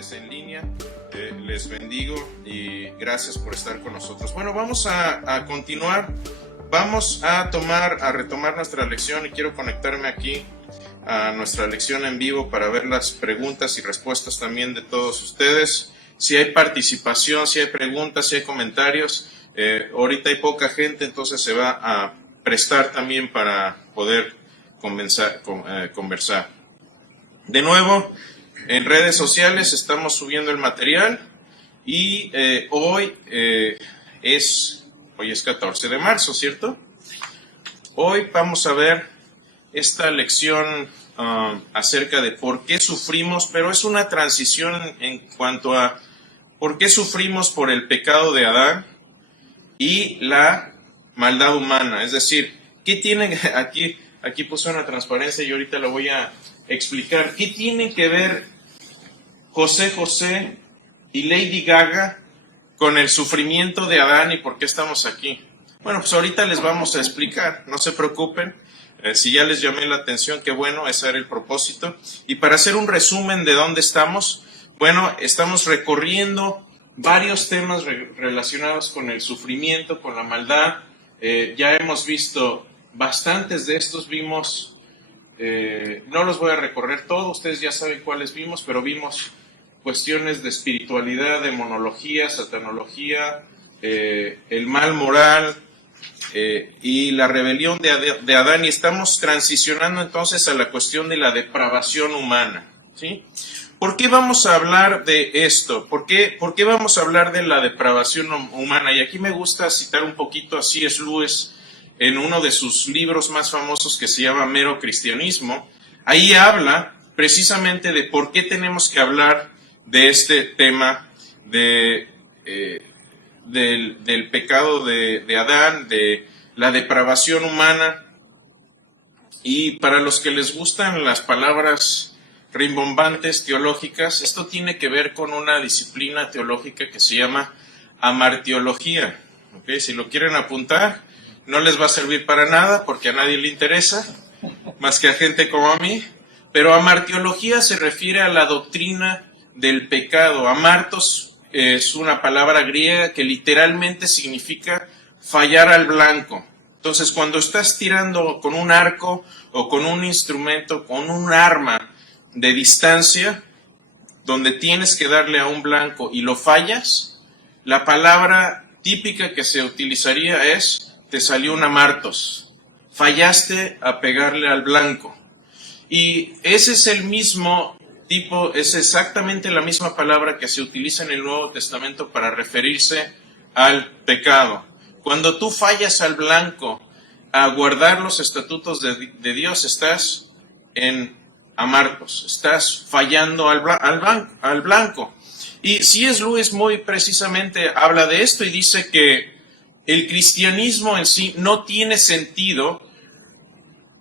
ustedes en línea. Les bendigo y gracias por estar con nosotros. Bueno, vamos a continuar. Vamos a retomar nuestra lección y quiero conectarme aquí a nuestra lección en vivo para ver las preguntas y respuestas también de todos ustedes. Si hay participación, si hay preguntas, si hay comentarios. Ahorita hay poca gente, entonces se va a prestar también para poder conversar. De nuevo, en redes sociales estamos subiendo el material y hoy es 14 de marzo, ¿cierto? Hoy vamos a ver esta lección acerca de por qué sufrimos, pero es una transición en cuanto a por qué sufrimos por el pecado de Adán y la maldad humana. Es decir, ¿qué tienen aquí puse una transparencia y ahorita lo voy a explicar? ¿Qué tienen que ver José José y Lady Gaga con el sufrimiento de Adán y por qué estamos aquí? Bueno, pues ahorita les vamos a explicar, no se preocupen. Si ya les llamé la atención, qué bueno, ese era el propósito. Y para hacer un resumen de dónde estamos, bueno, estamos recorriendo varios temas relacionados con el sufrimiento, con la maldad. Ya hemos visto bastantes de estos, vimos, no los voy a recorrer todos, ustedes ya saben cuáles vimos, pero vimos cuestiones de espiritualidad, demonología, satanología, el mal moral, y la rebelión de Adán, y estamos transicionando entonces a la cuestión de la depravación humana, ¿sí? ¿Por qué vamos a hablar de esto? ¿Por qué vamos a hablar de la depravación humana? Y aquí me gusta citar un poquito a C.S. Lewis en uno de sus libros más famosos que se llama Mero Cristianismo. Ahí habla precisamente de por qué tenemos que hablar de este tema del pecado de Adán, de la depravación humana. Y para los que les gustan las palabras rimbombantes teológicas, esto tiene que ver con una disciplina teológica que se llama amartiología. ¿Okay? Si lo quieren apuntar, no les va a servir para nada porque a nadie le interesa, más que a gente como a mí. Pero amartiología se refiere a la doctrina del pecado. Amartos es una palabra griega que literalmente significa fallar al blanco. Entonces, cuando estás tirando con un arco o con un instrumento, con un arma de distancia, donde tienes que darle a un blanco y lo fallas, la palabra típica que se utilizaría es, te salió un amartos, fallaste a pegarle al blanco. Y ese es el mismo tipo, es exactamente la misma palabra que se utiliza en el Nuevo Testamento para referirse al pecado. Cuando tú fallas al blanco a guardar los estatutos de Dios, estás en amartos, estás fallando al blanco. Y C.S. Lewis muy precisamente habla de esto y dice que el cristianismo en sí no tiene sentido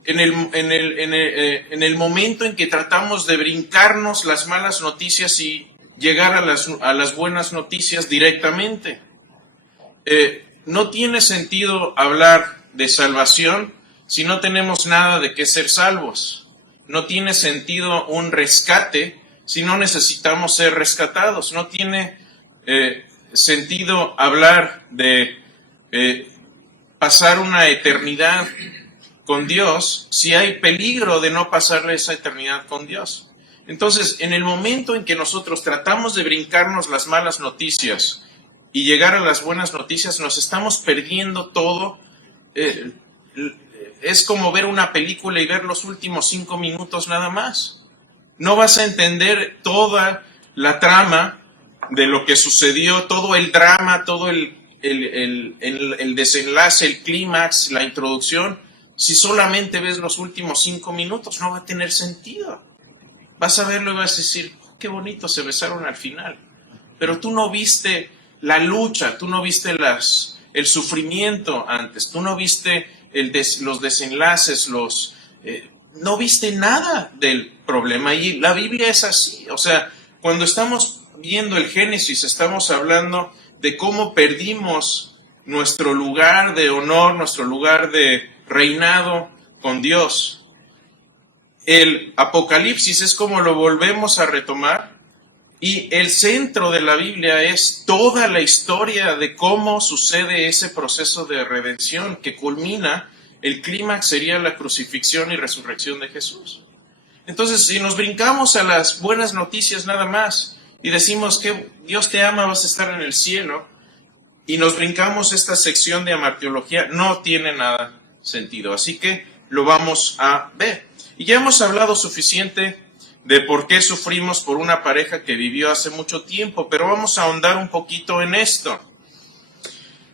en el momento en que tratamos de brincarnos las malas noticias y llegar a las buenas noticias directamente. No tiene sentido hablar de salvación si no tenemos nada de qué ser salvos. No tiene sentido un rescate si no necesitamos ser rescatados. No tiene sentido hablar de pasar una eternidad con Dios si hay peligro de no pasarle esa eternidad con Dios. Entonces, en el momento en que nosotros tratamos de brincarnos las malas noticias y llegar a las buenas noticias, nos estamos perdiendo todo. Es como ver una película y ver los últimos 5 minutos nada más. No vas a entender toda la trama de lo que sucedió, todo el drama, todo el desenlace, el clímax, la introducción. Si solamente ves los últimos 5 minutos, no va a tener sentido. Vas a verlo y vas a decir, oh, qué bonito, se besaron al final. Pero tú no viste la lucha, tú no viste el sufrimiento antes, tú no viste los desenlaces, no viste nada del problema. Y la Biblia es así. O sea, cuando estamos viendo el Génesis, estamos hablando de cómo perdimos nuestro lugar de honor, nuestro lugar de reinado con Dios. El Apocalipsis es como lo volvemos a retomar Y el centro de la Biblia es toda la historia de cómo sucede ese proceso de redención que culmina, el clímax sería la crucifixión y resurrección de Jesús. Entonces, si nos brincamos a las buenas noticias nada más y decimos que Dios te ama, vas a estar en el cielo, y nos brincamos esta sección de amartiología, no tiene nada sentido. Así que lo vamos a ver. Y ya hemos hablado suficiente de por qué sufrimos por una pareja que vivió hace mucho tiempo, pero vamos a ahondar un poquito en esto.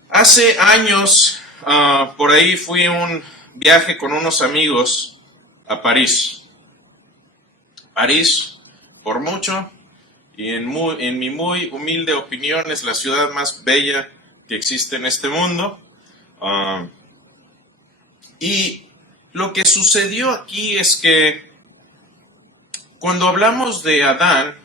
Hace años, por ahí fui un viaje con unos amigos a París. París, por mucho, y en mi muy humilde opinión, es la ciudad más bella que existe en este mundo. Y lo que sucedió aquí es que cuando hablamos de Adán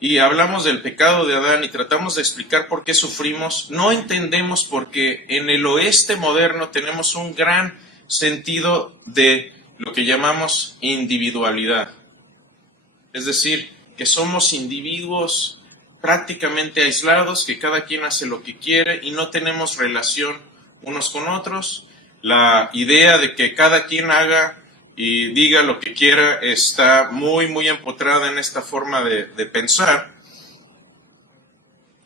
y hablamos del pecado de Adán y tratamos de explicar por qué sufrimos, no entendemos por qué en el oeste moderno tenemos un gran sentido de lo que llamamos individualidad. Es decir, que somos individuos prácticamente aislados, que cada quien hace lo que quiere y no tenemos relación unos con otros. La idea de que cada quien haga y diga lo que quiera está muy, muy empotrada en esta forma de pensar.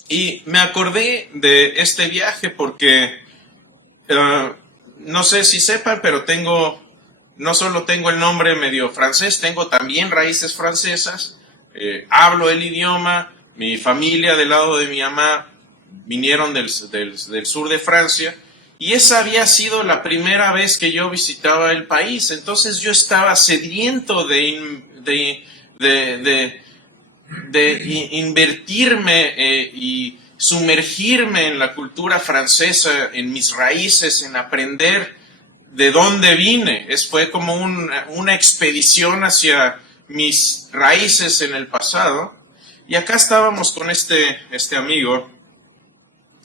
Y me acordé de este viaje porque, no sé si sepan, pero no solo tengo el nombre medio francés, tengo también raíces francesas. Hablo el idioma, mi familia del lado de mi mamá vinieron del sur de Francia, y esa había sido la primera vez que yo visitaba el país. Entonces yo estaba sediento de invertirme y sumergirme en la cultura francesa, en mis raíces, en aprender de dónde vine. Fue como una expedición hacia mis raíces en el pasado. Y acá estábamos con este amigo,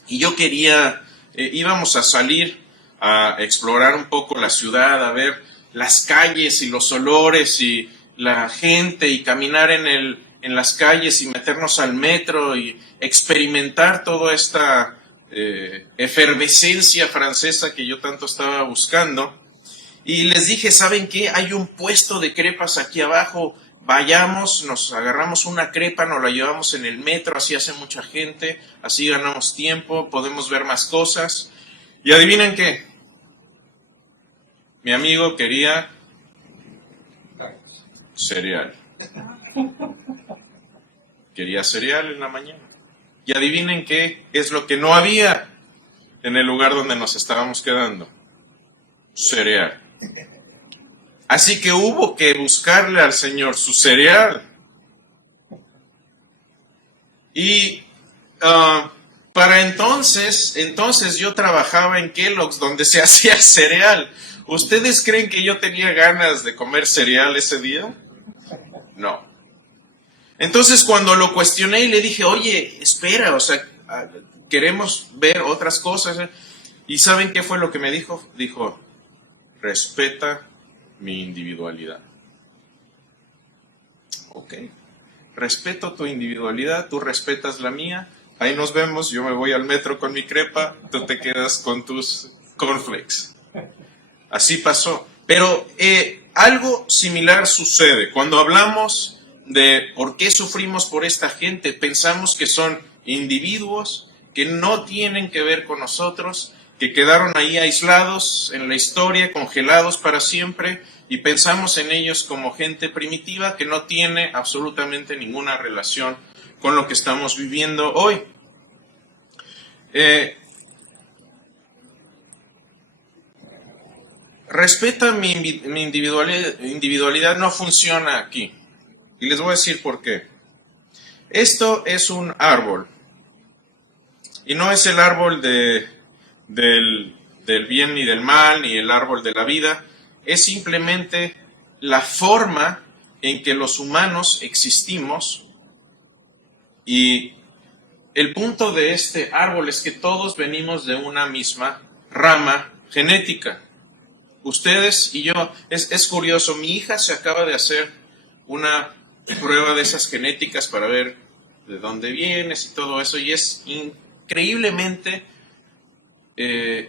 y yo quería, íbamos a salir a explorar un poco la ciudad, a ver las calles y los olores y la gente, y caminar en las calles y meternos al metro y experimentar toda esta efervescencia francesa que yo tanto estaba buscando. Y les dije, ¿saben qué? Hay un puesto de crepas aquí abajo, vayamos, nos agarramos una crepa, nos la llevamos en el metro, así hace mucha gente, así ganamos tiempo, podemos ver más cosas. Y adivinen qué, mi amigo quería cereal. Quería cereal en la mañana. Y adivinen qué es lo que no había en el lugar donde nos estábamos quedando. Cereal. Así que hubo que buscarle al Señor su cereal. Y para entonces yo trabajaba en Kellogg's, donde se hacía el cereal. ¿Ustedes creen que yo tenía ganas de comer cereal ese día? No. Entonces cuando lo cuestioné y le dije, oye, espera, o sea, queremos ver otras cosas. ¿Y saben qué fue lo que me dijo? Dijo, respeta mi individualidad. Ok, respeto tu individualidad, tú respetas la mía, ahí nos vemos, yo me voy al metro con mi crepa, tú te quedas con tus cornflakes. Así pasó. Pero algo similar sucede. Cuando hablamos de por qué sufrimos por esta gente, pensamos que son individuos que no tienen que ver con nosotros, que quedaron ahí aislados en la historia, congelados para siempre, y pensamos en ellos como gente primitiva que no tiene absolutamente ninguna relación con lo que estamos viviendo hoy. Respeta mi individualidad no funciona aquí. Y les voy a decir por qué. Esto es un árbol. Y no es el árbol del bien ni del mal, ni el árbol de la vida. Es simplemente la forma en que los humanos existimos. Y el punto de este árbol es que todos venimos de una misma rama genética. Ustedes y yo, es curioso, mi hija se acaba de hacer una prueba de esas genéticas para ver de dónde vienes y todo eso, y es increíblemente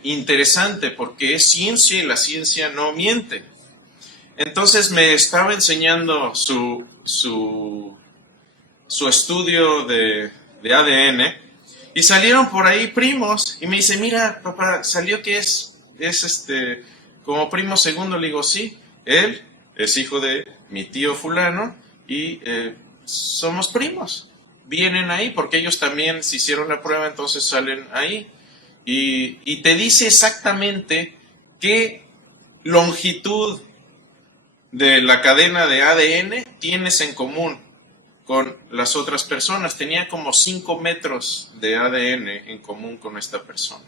interesante porque es ciencia y la ciencia no miente. Entonces me estaba enseñando su estudio de ADN y salieron por ahí primos y me dice, mira papá, salió que es como primo segundo. Le digo, sí, él es hijo de mi tío fulano y somos primos. Vienen ahí porque ellos también se hicieron la prueba, entonces salen ahí. Y te dice exactamente qué longitud de la cadena de ADN tienes en común con las otras personas. Tenía como 5 metros de ADN en común con esta persona.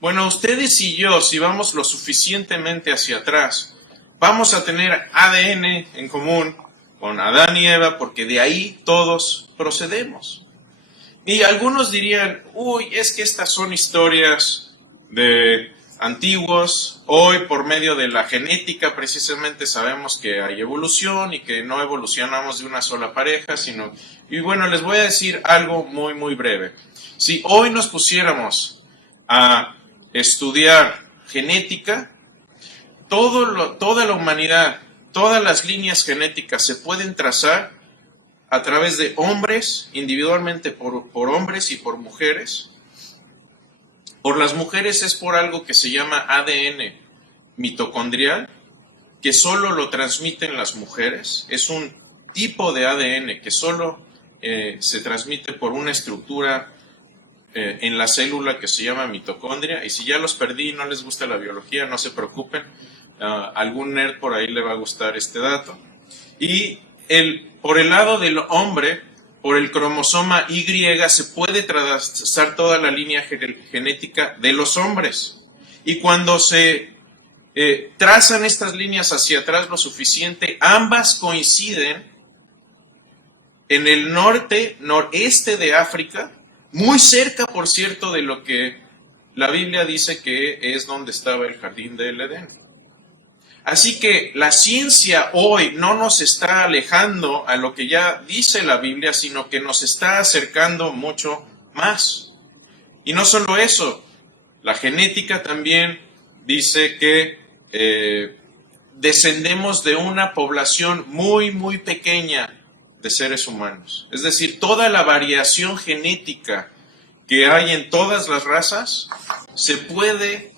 Bueno, ustedes y yo, si vamos lo suficientemente hacia atrás, vamos a tener ADN en común con Adán y Eva, porque de ahí todos procedemos. Y algunos dirían, uy, es que estas son historias de antiguos. Hoy, por medio de la genética, precisamente sabemos que hay evolución y que no evolucionamos de una sola pareja, sino... Y bueno, les voy a decir algo muy, muy breve. Si hoy nos pusiéramos a estudiar genética, toda la humanidad, todas las líneas genéticas se pueden trazar a través de hombres, individualmente por hombres y por mujeres. Por las mujeres es por algo que se llama ADN mitocondrial, que solo lo transmiten las mujeres. Es un tipo de ADN que solo se transmite por una estructura en la célula que se llama mitocondria. Y si ya los perdí y no les gusta la biología, no se preocupen. Algún nerd por ahí le va a gustar este dato. Y por el lado del hombre, por el cromosoma Y, se puede trazar toda la línea genética de los hombres. Y cuando se trazan estas líneas hacia atrás lo suficiente, ambas coinciden en el noreste de África, muy cerca, por cierto, de lo que la Biblia dice que es donde estaba el jardín del Edén. Así que la ciencia hoy no nos está alejando a lo que ya dice la Biblia, sino que nos está acercando mucho más. Y no solo eso, la genética también dice que descendemos de una población muy, muy pequeña de seres humanos. Es decir, toda la variación genética que hay en todas las razas se puede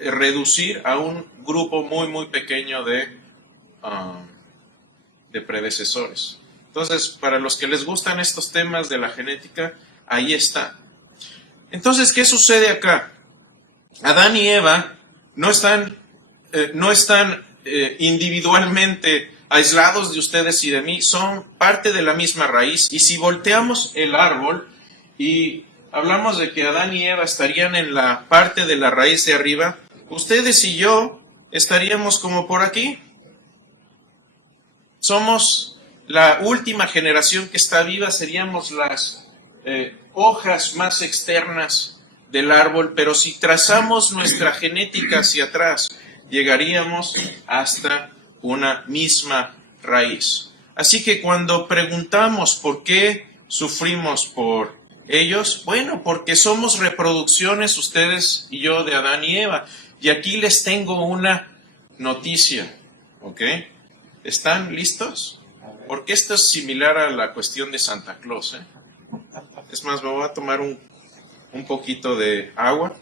reducir a un grupo muy, muy pequeño de predecesores. Entonces, para los que les gustan estos temas de la genética, ahí está. Entonces, ¿qué sucede acá? Adán y Eva no están individualmente aislados de ustedes y de mí, son parte de la misma raíz. Y si volteamos el árbol y hablamos de que Adán y Eva estarían en la parte de la raíz de arriba, ustedes y yo estaríamos como por aquí. Somos la última generación que está viva, seríamos las hojas más externas del árbol, pero si trazamos nuestra genética hacia atrás, llegaríamos hasta una misma raíz. Así que cuando preguntamos por qué sufrimos por ellos, bueno, porque somos reproducciones, ustedes y yo, de Adán y Eva. Y aquí les tengo una noticia, ¿ok? ¿Están listos? Porque esto es similar a la cuestión de Santa Claus, ¿eh? Es más, me voy a tomar un poquito de agua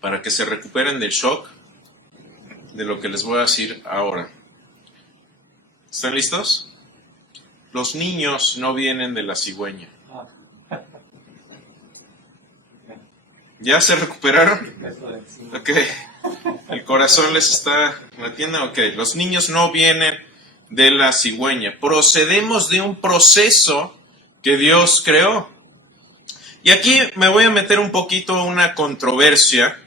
para que se recuperen del shock de lo que les voy a decir ahora. ¿Están listos? Los niños no vienen de la cigüeña. ¿Ya se recuperaron? Ok. El corazón les está latiendo. Ok. Los niños no vienen de la cigüeña. Procedemos de un proceso que Dios creó. Y aquí me voy a meter un poquito una controversia,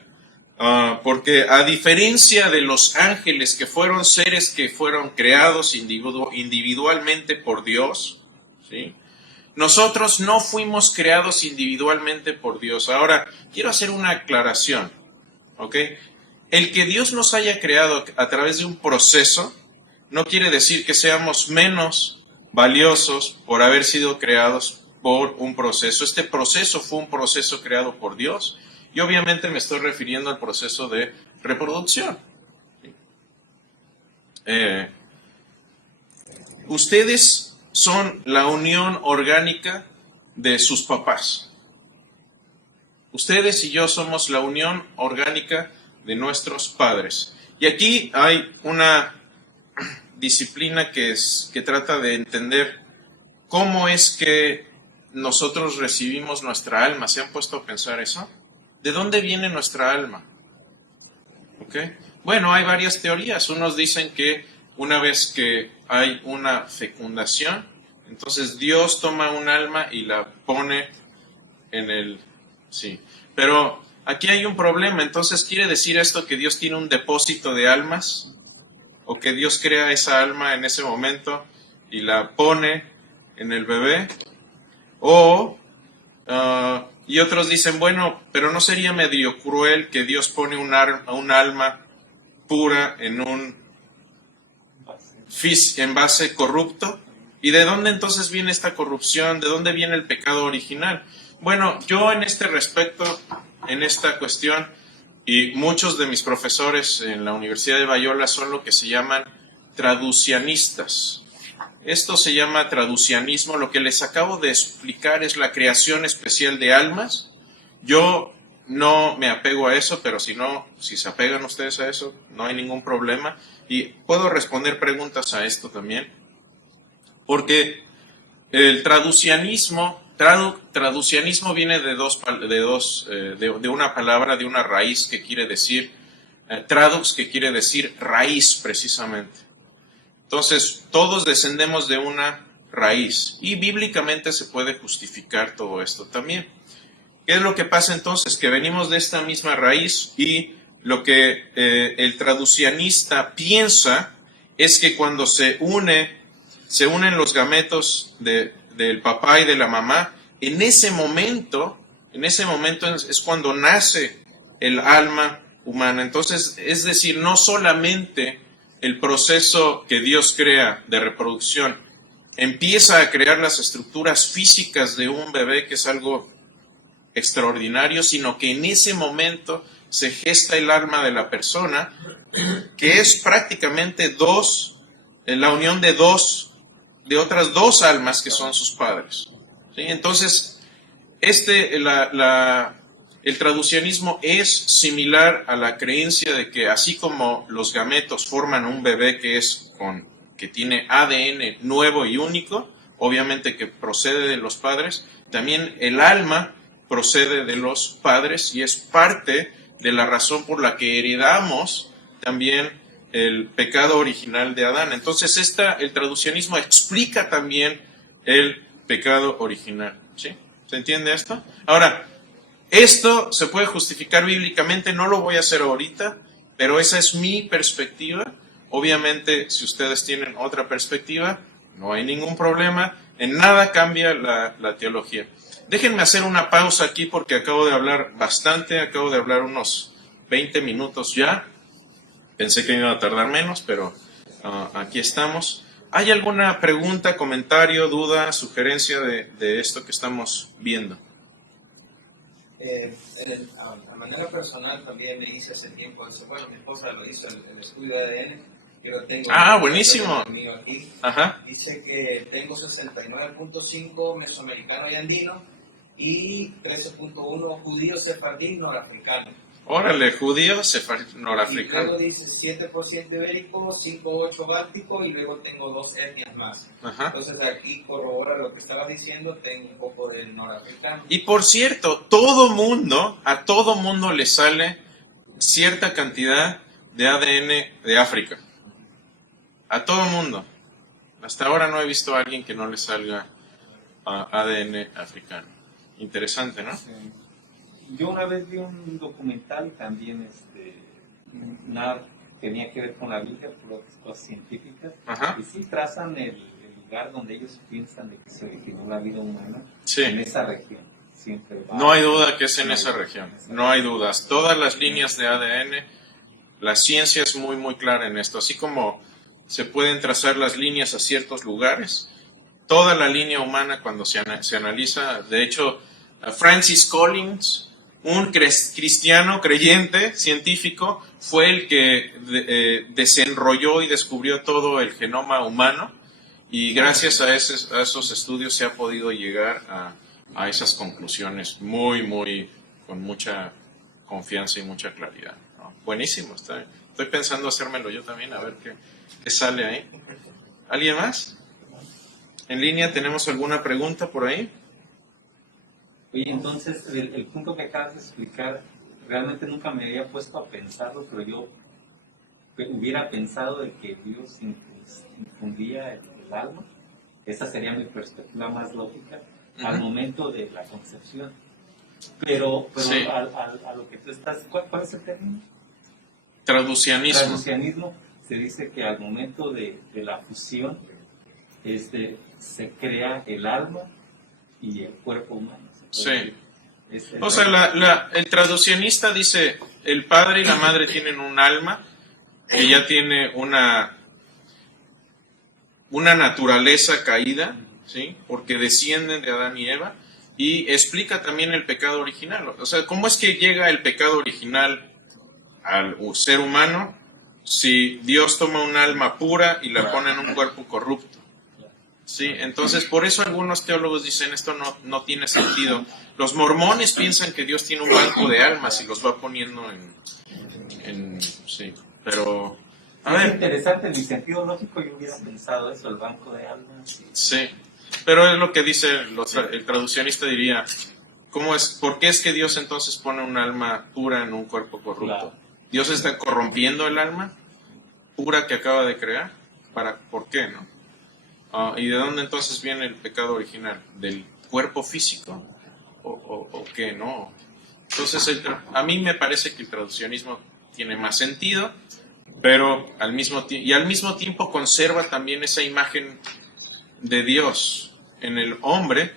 porque a diferencia de los ángeles, que fueron seres que fueron creados individualmente por Dios, ¿sí?, nosotros no fuimos creados individualmente por Dios. Ahora, quiero hacer una aclaración, ¿ok? El que Dios nos haya creado a través de un proceso no quiere decir que seamos menos valiosos por haber sido creados por un proceso. Este proceso fue un proceso creado por Dios y obviamente me estoy refiriendo al proceso de reproducción. Ustedes son la unión orgánica de sus papás. Ustedes y yo somos la unión orgánica de nuestros padres. Y aquí hay una disciplina que trata de entender cómo es que nosotros recibimos nuestra alma. ¿Se han puesto a pensar eso? ¿De dónde viene nuestra alma? ¿Okay? Bueno, hay varias teorías. Unos dicen que una vez que hay una fecundación, entonces Dios toma un alma y la pone en el... Sí, pero aquí hay un problema. Entonces, ¿quiere decir esto que Dios tiene un depósito de almas? ¿O que Dios crea esa alma en ese momento y la pone en el bebé? O... y otros dicen, bueno, pero ¿no sería medio cruel que Dios pone un alma pura en un envase corrupto? ¿Y de dónde entonces viene esta corrupción? ¿De dónde viene el pecado original? Bueno, yo en este respecto, en esta cuestión, y muchos de mis profesores en la Universidad de Bayola son lo que se llaman traducianistas. Esto se llama traducianismo. Lo que les acabo de explicar es la creación especial de almas. Yo no me apego a eso, pero si se apegan ustedes a eso, no hay ningún problema. Y puedo responder preguntas a esto también. Porque el traducianismo viene de una palabra, de una raíz que quiere decir, tradux, que quiere decir raíz precisamente. Entonces, todos descendemos de una raíz y bíblicamente se puede justificar todo esto también. ¿Qué es lo que pasa entonces? Que venimos de esta misma raíz y lo que el traducianista piensa es que cuando se unen los gametos del papá y de la mamá, en ese momento es cuando nace el alma humana. Entonces, es decir, no solamente el proceso que Dios crea de reproducción empieza a crear las estructuras físicas de un bebé, que es algo extraordinario, sino que en ese momento se gesta el alma de la persona, que es prácticamente la unión de otras dos almas que son sus padres. ¿Sí? Entonces, el traducianismo es similar a la creencia de que así como los gametos forman un bebé que tiene ADN nuevo y único, obviamente que procede de los padres, también el alma procede de los padres y es parte de la razón por la que heredamos también el pecado original de Adán. Entonces, el traducianismo explica también el pecado original. ¿Sí? ¿Se entiende esto? Ahora, esto se puede justificar bíblicamente, no lo voy a hacer ahorita, pero esa es mi perspectiva. Obviamente, si ustedes tienen otra perspectiva, no hay ningún problema, en nada cambia la teología. Déjenme hacer una pausa aquí porque acabo de hablar bastante, acabo de hablar unos 20 minutos ya. Pensé que me iba a tardar menos, pero aquí estamos. ¿Hay alguna pregunta, comentario, duda, sugerencia de esto que estamos viendo? A manera personal también me hice hace tiempo, bueno, mi esposa lo hizo el estudio de ADN, yo tengo buenísimo. Mío aquí. Ajá. Dice que tengo 69.5 mesoamericano y andino y 13.1 judío, sefardí, norafricano. Órale, judío, norafricano. Y luego dice 7% ibérico, 5.8 báltico y luego tengo 2 etnias más. Ajá. Entonces aquí corrobora lo que estaba diciendo, tengo un poco del norafricano. Y por cierto, a todo mundo le sale cierta cantidad de ADN de África. A todo mundo. Hasta ahora no he visto a alguien que no le salga ADN africano. Interesante, ¿no? Sí. Yo una vez vi un documental y también nada tenía que ver con la Biblia, por otras cosas científicas. Ajá. Y sí trazan el lugar donde ellos piensan de que se originó la vida humana, sí, en esa región. Siempre va. No hay duda que es en esa región, no hay dudas. Todas las líneas de ADN, la ciencia es muy, muy clara en esto. Así como se pueden trazar las líneas a ciertos lugares. Toda la línea humana cuando se analiza, de hecho, Francis Collins, un cristiano creyente, científico, fue el que desenrolló y descubrió todo el genoma humano, y gracias a esos estudios se ha podido llegar a esas conclusiones con mucha confianza y mucha claridad, ¿no? Buenísimo, estoy pensando hacérmelo yo también, a ver qué sale ahí. ¿Alguien más? ¿En línea tenemos alguna pregunta por ahí? Oye, entonces, el punto que acabas de explicar, realmente nunca me había puesto a pensarlo, pero yo hubiera pensado de que Dios infundía el alma. Esa sería mi perspectiva más lógica al momento de la concepción. Pero Sí. a lo que tú estás, ¿cuál es el término? Traducianismo. Traducianismo. Se dice que al momento de la fusión se crea el alma y el cuerpo humano. Sí. O sea, el traducianista dice, el padre y la madre tienen un alma que ya tiene una naturaleza caída, ¿sí? Porque descienden de Adán y Eva, y explica también el pecado original. O sea, ¿cómo es que llega el pecado original al ser humano si Dios toma un alma pura y la pone en un cuerpo corrupto? Sí, entonces por eso algunos teólogos dicen esto no tiene sentido. Los mormones piensan que Dios tiene un banco de almas y los va poniendo sí, pero es interesante, en mi sentido lógico yo hubiera pensado eso, el banco de almas. Sí, pero es lo que dice el traduccionista, diría, ¿por qué es que Dios entonces pone un alma pura en un cuerpo corrupto? Claro. ¿Dios está corrompiendo el alma pura que acaba de crear? ¿Por qué, no? ¿Y de dónde entonces viene el pecado original? ¿Del cuerpo físico? ¿O qué, no? Entonces, a mí me parece que el traduccionismo tiene más sentido, pero al mismo tiempo conserva también esa imagen de Dios en el hombre,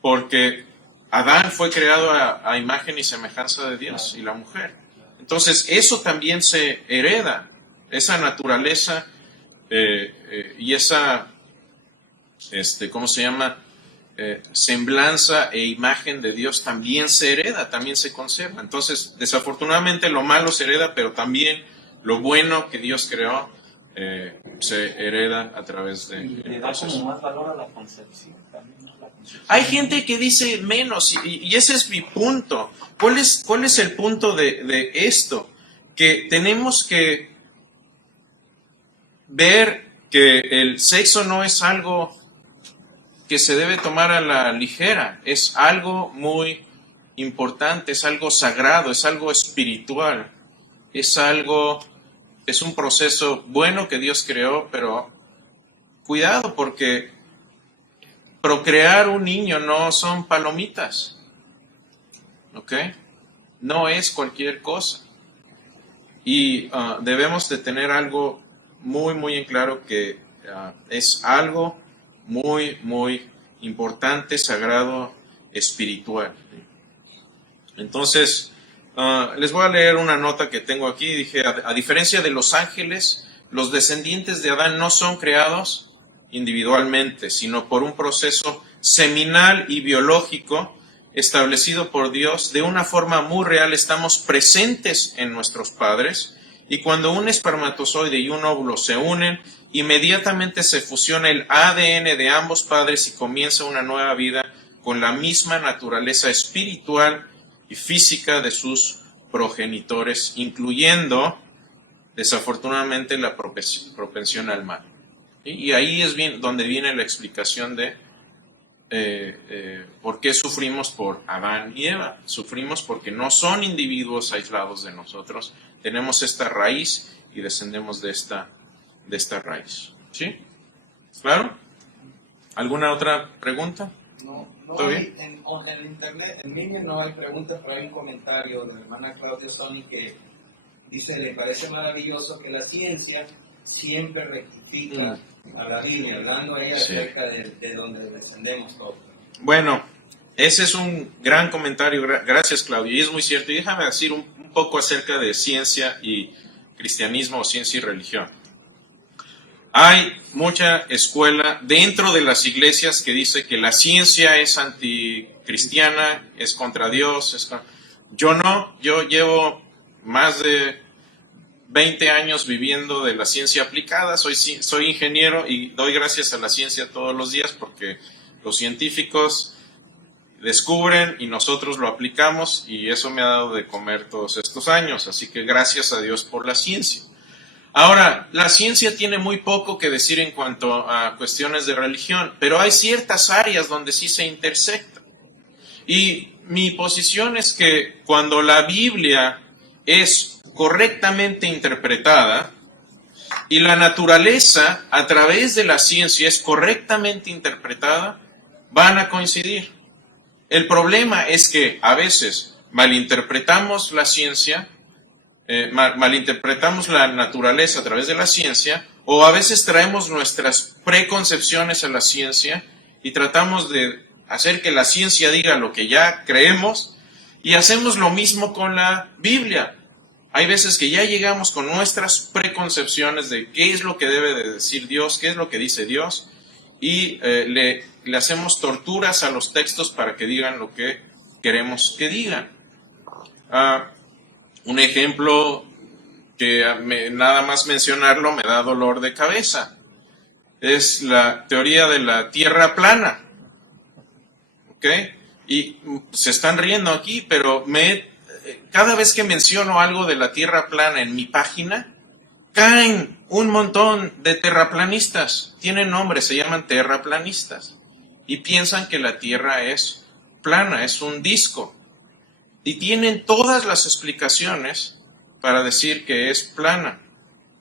porque Adán fue creado a imagen y semejanza de Dios, y la mujer. Entonces, eso también se hereda, esa naturaleza y esa ¿cómo se llama? Semblanza e imagen de Dios también se hereda, también se conserva. Entonces, desafortunadamente lo malo se hereda, pero también lo bueno que Dios creó se hereda a través de... Y le da como más valor a la concepción también, ¿no? Hay gente que dice menos, y ese es mi punto. ¿Cuál es el punto de esto? Que tenemos que ver que el sexo no es algo que se debe tomar a la ligera, es algo muy importante, es algo sagrado, es algo espiritual, es un proceso bueno que Dios creó, pero cuidado, porque procrear un niño no son palomitas, ¿ok? No es cualquier cosa. Y debemos de tener algo muy, muy en claro, que es algo muy, muy importante, sagrado, espiritual. Entonces, les voy a leer una nota que tengo aquí. Dije, a diferencia de los ángeles, los descendientes de Adán no son creados individualmente, sino por un proceso seminal y biológico establecido por Dios. De una forma muy real estamos presentes en nuestros padres, y cuando un espermatozoide y un óvulo se unen, inmediatamente se fusiona el ADN de ambos padres y comienza una nueva vida con la misma naturaleza espiritual y física de sus progenitores, incluyendo, desafortunadamente, la propensión al mal. Y ahí es donde viene la explicación de por qué sufrimos por Adán y Eva. Sufrimos porque no son individuos aislados de nosotros, tenemos esta raíz y descendemos de esta raíz. ¿Sí? ¿Claro? ¿Alguna otra pregunta? No ¿Todo hay, bien? en internet, en línea no hay preguntas, pero hay un comentario de la hermana Claudia Sony que dice, le parece maravilloso que la ciencia siempre rectifica a la Biblia, hablando ella acerca de donde descendemos todos. Bueno, ese es un gran comentario, gracias Claudia, y es muy cierto. Y déjame decir un poco acerca de ciencia y cristianismo, o ciencia y religión. Hay mucha escuela dentro de las iglesias que dice que la ciencia es anticristiana, es contra Dios. Yo no, yo llevo más de 20 años viviendo de la ciencia aplicada, soy ingeniero y doy gracias a la ciencia todos los días porque los científicos descubren y nosotros lo aplicamos y eso me ha dado de comer todos estos años, así que gracias a Dios por la ciencia. Ahora, la ciencia tiene muy poco que decir en cuanto a cuestiones de religión, pero hay ciertas áreas donde sí se intersecta. Y mi posición es que cuando la Biblia es correctamente interpretada y la naturaleza a través de la ciencia es correctamente interpretada, van a coincidir. El problema es que a veces malinterpretamos la ciencia, malinterpretamos la naturaleza a través de la ciencia, o a veces traemos nuestras preconcepciones a la ciencia y tratamos de hacer que la ciencia diga lo que ya creemos, y hacemos lo mismo con la Biblia. Hay veces que ya llegamos con nuestras preconcepciones de qué es lo que debe de decir Dios, qué es lo que dice Dios, y le hacemos torturas a los textos para que digan lo que queremos que digan. Un ejemplo que nada más mencionarlo me da dolor de cabeza. Es la teoría de la Tierra plana. ¿Ok? Y se están riendo aquí, pero cada vez que menciono algo de la Tierra plana en mi página, caen un montón de terraplanistas. Tienen nombre, se llaman terraplanistas. Y piensan que la Tierra es plana, es un disco. Y tienen todas las explicaciones para decir que es plana.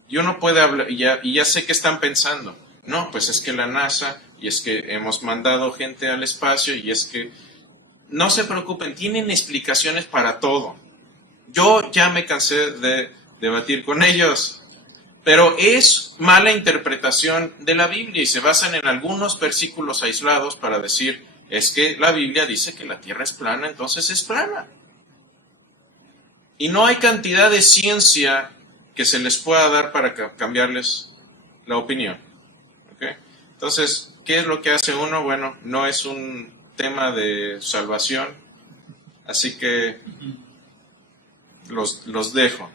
Yo no puedo hablar, y ya sé qué están pensando. No, pues es que la NASA, y es que hemos mandado gente al espacio, y es que... No se preocupen, tienen explicaciones para todo. Yo ya me cansé de debatir con ellos, pero es mala interpretación de la Biblia y se basan en algunos versículos aislados para decir, es que la Biblia dice que la Tierra es plana, entonces es plana. Y no hay cantidad de ciencia que se les pueda dar para cambiarles la opinión. ¿Okay? Entonces, ¿qué es lo que hace uno? Bueno, no es un tema de salvación, así que los dejo.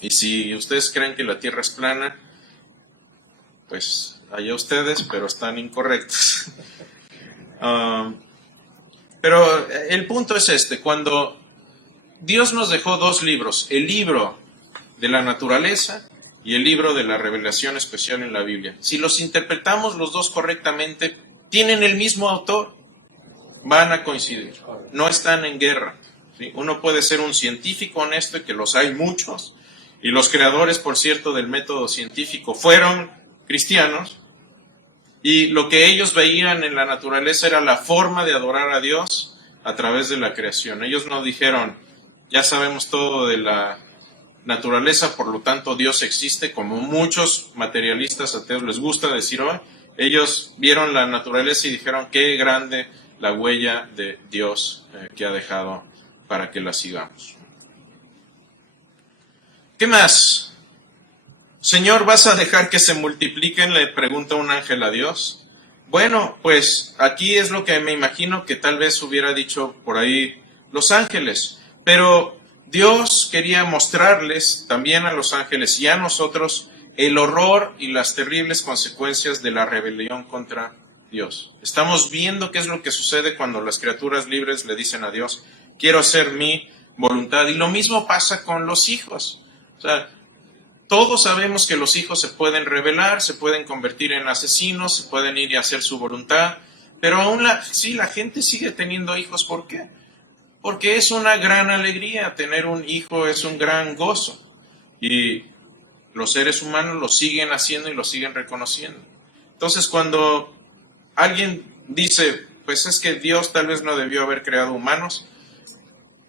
Y si ustedes creen que la Tierra es plana, pues allá ustedes, pero están incorrectos. Pero el punto es este: cuando Dios nos dejó dos libros, el libro de la naturaleza y el libro de la revelación especial en la Biblia, si los interpretamos los dos correctamente, tienen el mismo autor, van a coincidir, no están en guerra. ¿Sí? Uno puede ser un científico honesto, y que los hay muchos, y los creadores, por cierto, del método científico fueron cristianos, y lo que ellos veían en la naturaleza era la forma de adorar a Dios a través de la creación. Ellos no dijeron, ya sabemos todo de la naturaleza, por lo tanto Dios existe, como muchos materialistas ateos les gusta decir hoy. Ellos vieron la naturaleza y dijeron, qué grande la huella de Dios que ha dejado para que la sigamos. ¿Qué más? Señor, ¿vas a dejar que se multipliquen?, le pregunta un ángel a Dios. Bueno, pues aquí es lo que me imagino que tal vez hubiera dicho por ahí los ángeles, pero Dios quería mostrarles también a los ángeles y a nosotros el horror y las terribles consecuencias de la rebelión contra Dios. Estamos viendo qué es lo que sucede cuando las criaturas libres le dicen a Dios, quiero hacer mi voluntad. Y lo mismo pasa con los hijos. O sea, todos sabemos que los hijos se pueden rebelar, se pueden convertir en asesinos, se pueden ir y hacer su voluntad, pero aún la gente sigue teniendo hijos. ¿Por qué? Porque es una gran alegría, tener un hijo es un gran gozo. Y los seres humanos lo siguen haciendo y lo siguen reconociendo. Entonces, cuando alguien dice, pues es que Dios tal vez no debió haber creado humanos,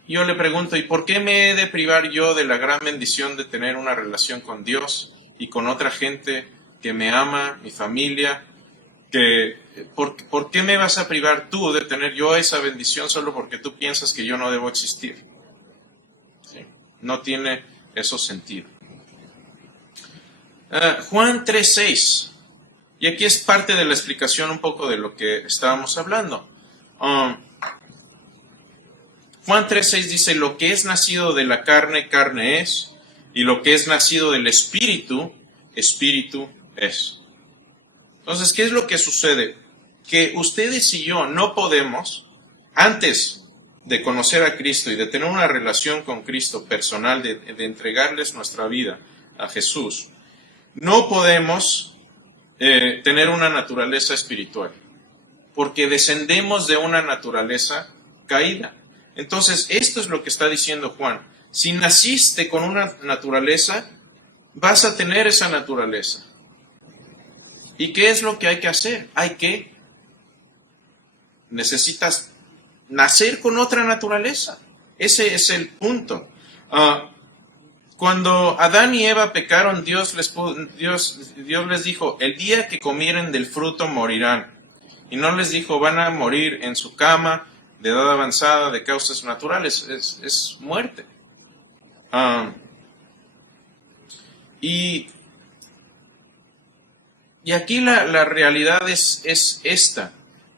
yo le pregunto, ¿y por qué me he de privar yo de la gran bendición de tener una relación con Dios y con otra gente que me ama, mi familia? ¿Por qué me vas a privar tú de tener yo esa bendición solo porque tú piensas que yo no debo existir? ¿Sí? No tiene eso sentido. Juan 3:6. Y aquí es parte de la explicación un poco de lo que estábamos hablando. Juan 3:6 dice, lo que es nacido de la carne, carne es, y lo que es nacido del espíritu, espíritu es. Entonces, ¿qué es lo que sucede? Que ustedes y yo no podemos, antes de conocer a Cristo y de tener una relación con Cristo personal, de entregarles nuestra vida a Jesús, no podemos tener una naturaleza espiritual, porque descendemos de una naturaleza caída. Entonces, esto es lo que está diciendo Juan. Si naciste con una naturaleza, vas a tener esa naturaleza. ¿Y qué es lo que hay que hacer? Necesitas nacer con otra naturaleza. Ese es el punto. Cuando Adán y Eva pecaron, Dios les dijo, el día que comieren del fruto morirán. Y no les dijo, van a morir en su cama, de edad avanzada, de causas naturales. Es muerte. Y aquí la realidad es esta,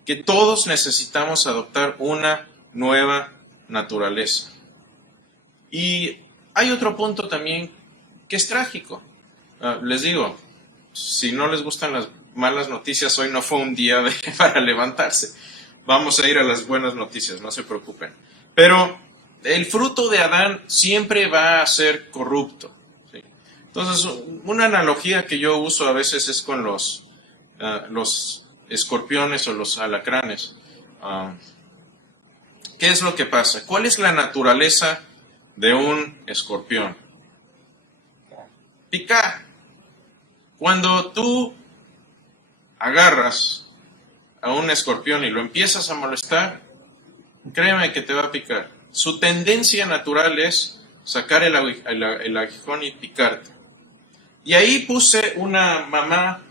que todos necesitamos adoptar una nueva naturaleza. Y hay otro punto también que es trágico. Les digo, si no les gustan las malas noticias, hoy no fue un día para levantarse. Vamos a ir a las buenas noticias, no se preocupen. Pero el fruto de Adán siempre va a ser corrupto. ¿Sí? Entonces, una analogía que yo uso a veces es con los escorpiones o los alacranes. ¿Qué es lo que pasa? ¿Cuál es la naturaleza de un escorpión? Picar. Cuando tú agarras a un escorpión y lo empiezas a molestar, créeme que te va a picar. Su tendencia natural es sacar el aguijón y picarte. Y ahí puse una mamá,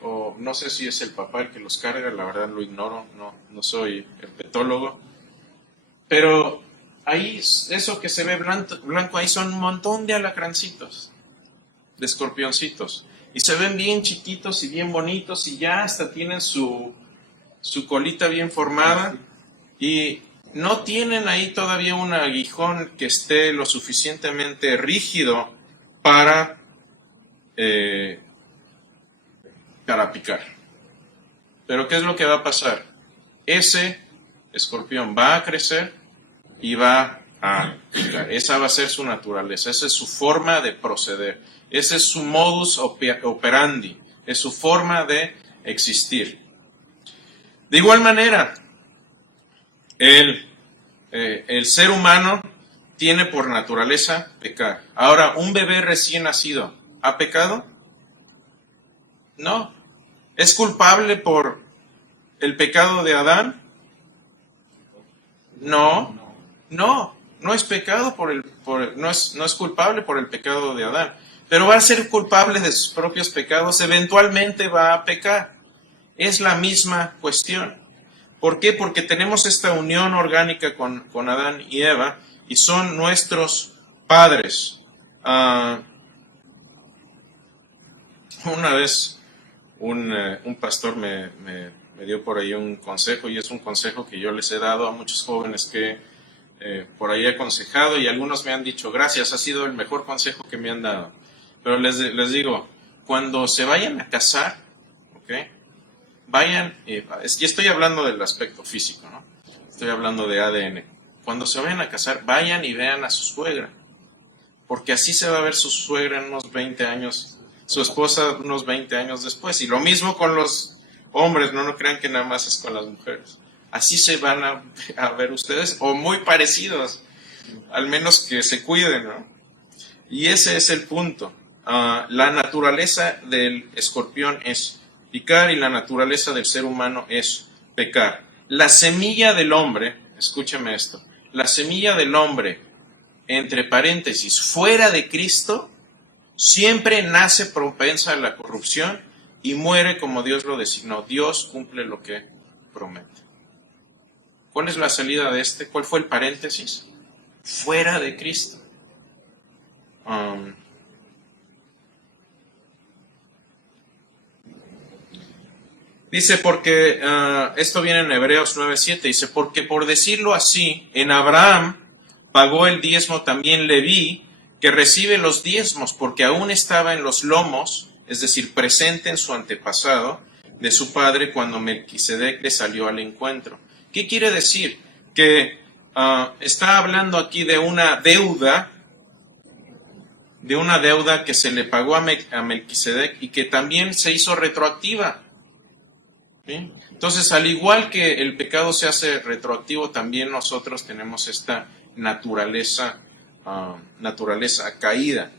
o no sé si es el papá el que los carga, la verdad lo ignoro, no soy herpetólogo, pero ahí, eso que se ve blanco ahí son un montón de alacrancitos, de escorpioncitos. Y se ven bien chiquitos y bien bonitos y ya hasta tienen su colita bien formada y no tienen ahí todavía un aguijón que esté lo suficientemente rígido para picar. Pero ¿qué es lo que va a pasar? Ese escorpión va a crecer y va a picar. Esa va a ser su naturaleza, esa es su forma de proceder, ese es su modus operandi, es su forma de existir. De igual manera, el ser humano tiene por naturaleza pecar. Ahora, un bebé recién nacido, ¿ha pecado? No. ¿Es culpable por el pecado de Adán? No. No es pecado no es culpable por el pecado de Adán, pero va a ser culpable de sus propios pecados, eventualmente va a pecar. Es la misma cuestión. ¿Por qué? Porque tenemos esta unión orgánica con Adán y Eva y son nuestros padres. Una vez un pastor me dio por ahí un consejo, y es un consejo que yo les he dado a muchos jóvenes que por ahí he aconsejado, y algunos me han dicho, gracias, ha sido el mejor consejo que me han dado. Pero les digo, cuando se vayan a casar, ¿ok? Vayan, y estoy hablando del aspecto físico, ¿no? Estoy hablando de ADN. Cuando se vayan a casar, vayan y vean a su suegra, porque así se va a ver su suegra en unos 20 años, su esposa unos 20 años después. Y lo mismo con los hombres, no crean que nada más es con las mujeres. Así se van a ver ustedes, o muy parecidos, al menos que se cuiden, ¿no? Y ese es el punto. La naturaleza del escorpión es picar y la naturaleza del ser humano es pecar. La semilla del hombre, escúchame esto, la semilla del hombre, entre paréntesis, fuera de Cristo, siempre nace propensa a la corrupción y muere como Dios lo designó. Dios cumple lo que promete. ¿Cuál es la salida de este? ¿Cuál fue el paréntesis? Fuera de Cristo. Dice, porque, esto viene en Hebreos 9:7, dice, porque por decirlo así, en Abraham pagó el diezmo también Leví, que recibe los diezmos, porque aún estaba en los lomos, es decir, presente en su antepasado, de su padre cuando Melquisedec le salió al encuentro. ¿Qué quiere decir? Que está hablando aquí de una deuda que se le pagó a Melquisedec y que también se hizo retroactiva. ¿Sí? Entonces, al igual que el pecado se hace retroactivo, también nosotros tenemos esta naturaleza caída.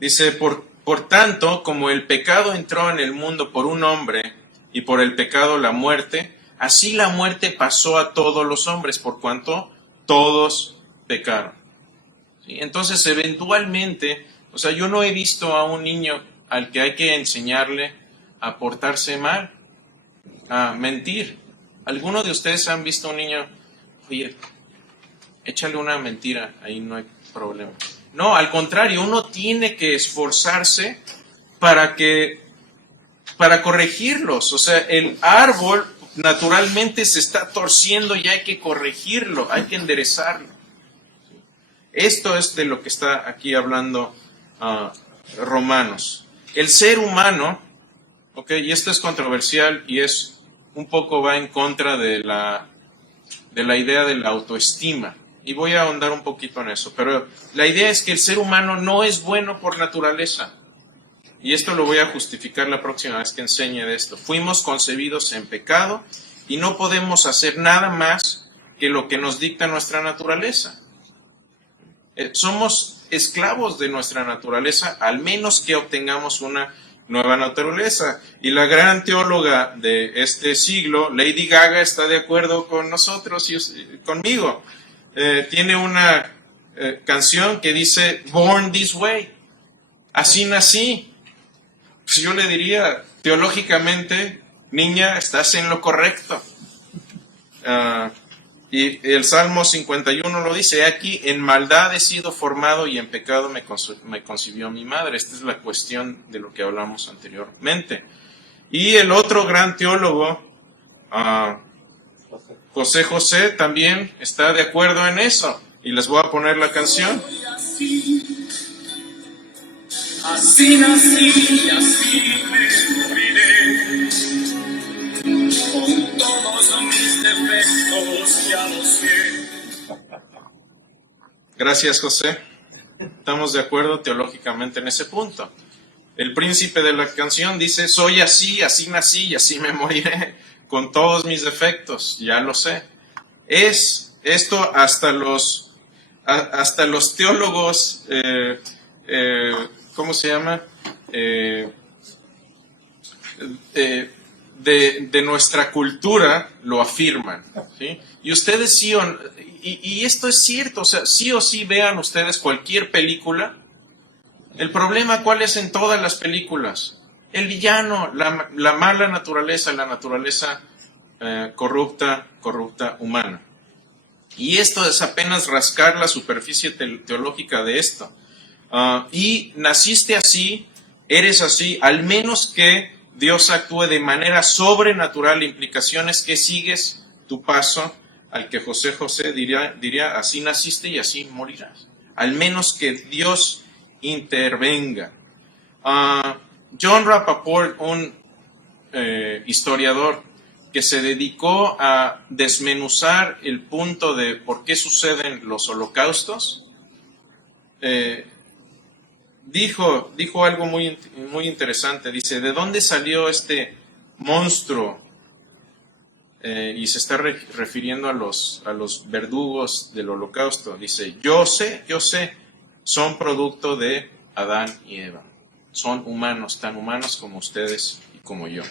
Dice, por tanto, como el pecado entró en el mundo por un hombre y por el pecado la muerte, así la muerte pasó a todos los hombres, por cuanto todos pecaron. ¿Sí? Entonces, eventualmente, o sea, yo no he visto a un niño al que hay que enseñarle a portarse mal, a mentir. ¿Alguno de ustedes han visto a un niño, oye, échale una mentira, ahí no hay problema? No, al contrario, uno tiene que esforzarse para corregirlos. O sea, el árbol naturalmente se está torciendo y hay que corregirlo, hay que enderezarlo. Esto es de lo que está aquí hablando Romanos. El ser humano, y esto es controversial y es un poco va en contra de la idea de la autoestima. Y voy a ahondar un poquito en eso, pero la idea es que el ser humano no es bueno por naturaleza. Y esto lo voy a justificar la próxima vez que enseñe de esto. Fuimos concebidos en pecado y no podemos hacer nada más que lo que nos dicta nuestra naturaleza. Somos esclavos de nuestra naturaleza, al menos que obtengamos una nueva naturaleza. Y la gran teóloga de este siglo, Lady Gaga, está de acuerdo con nosotros y conmigo. Tiene una canción que dice Born This Way, así nací. Pues yo le diría, teológicamente, niña, estás en lo correcto. Y el Salmo 51 lo dice, aquí en maldad he sido formado y en pecado me concibió mi madre. Esta es la cuestión de lo que hablamos anteriormente. Y el otro gran teólogo, José también está de acuerdo en eso. Y les voy a poner la canción. Así nací y así me moriré. Con todos mis defectos ya lo sé. Gracias, José. Estamos de acuerdo teológicamente en ese punto. El príncipe de la canción dice, soy así, así nací y así me moriré. Con todos mis defectos, ya lo sé. Es esto hasta los teólogos, ¿cómo se llama? De nuestra cultura lo afirman, ¿sí? Y ustedes sí, y esto es cierto, o sea, sí o sí vean ustedes cualquier película. El problema, ¿cuál es en todas las películas? El villano, la mala naturaleza, la naturaleza corrupta humana. Y esto es apenas rascar la superficie teológica de esto. Y naciste así, eres así, al menos que Dios actúe de manera sobrenatural, implicaciones que sigues tu paso, al que José diría, así naciste y así morirás. Al menos que Dios intervenga. John Rappaport, un historiador que se dedicó a desmenuzar el punto de por qué suceden los holocaustos, dijo algo muy, muy interesante. Dice, ¿de dónde salió este monstruo? Y se está refiriendo a los verdugos del holocausto. Dice, yo sé, son producto de Adán y Eva. Son humanos, tan humanos como ustedes y como yo.